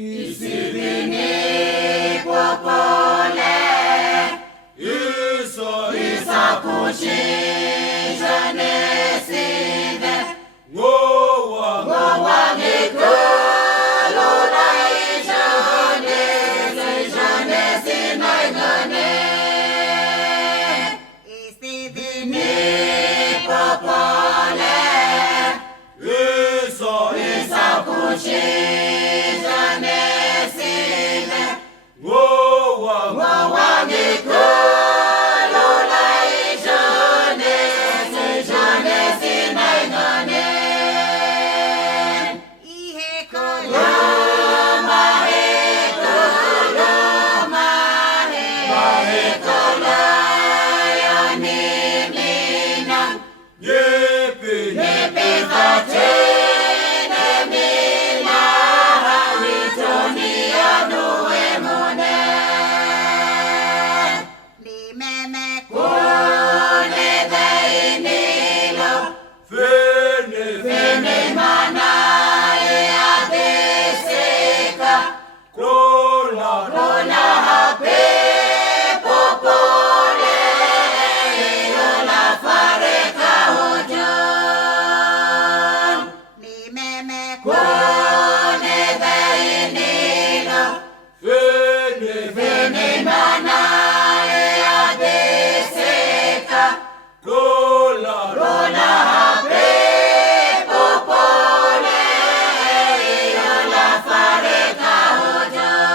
Isidini popole, isa kushinja neside, ngowa ngikolo la ijane sinaigane. Isidini popole, isa kushinja neside, ngowa ngikolo la ijane sinaigane. Ihe koloma he kola ya nimina yepe fatene mina hawitoni anuwe mone limeme kone dainilo fene mana adeseka Krona hape popole yola fareka hojon limeme kone dainilo fene mana adeseka Krona hape popole yola fareka hojon.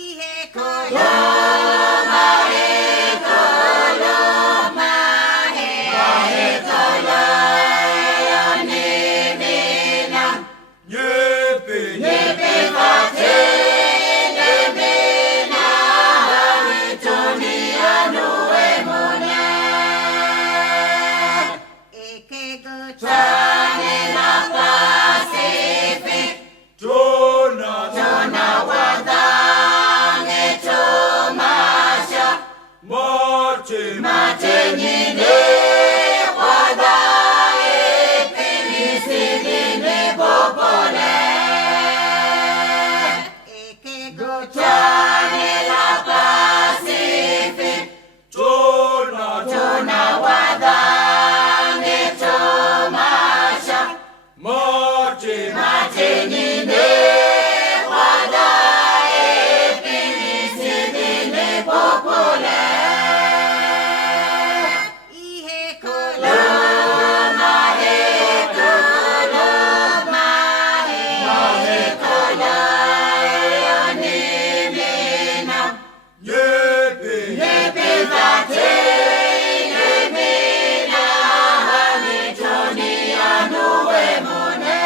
Ihe koloma he kola ya nimina yepe fatene mina hawitoni anuwe mone eke guchane la Pacific Jona wadange chomasha Mate nyine wadae Isidini popole eke guchane la Pacific Jona wadange chomasha Mate nyine wadae Isidini popole ihe koloma he kola ya nimina yepe fatene mina hawitoni anuwe mone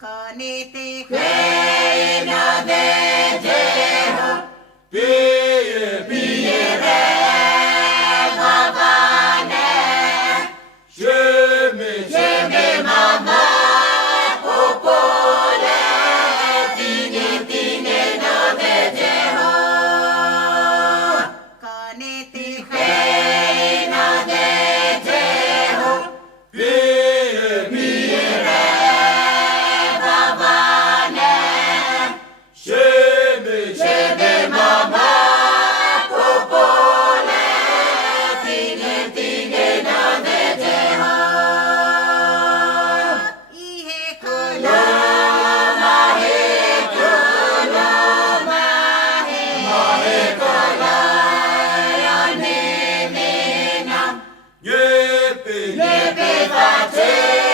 koniti kwena vejeho piere babane sheme mama popole tine no vejeho koniti kwena vejeho piere babane sheme mama popole tine no vejeho ihe koloma he kola ya nimina yepe fatene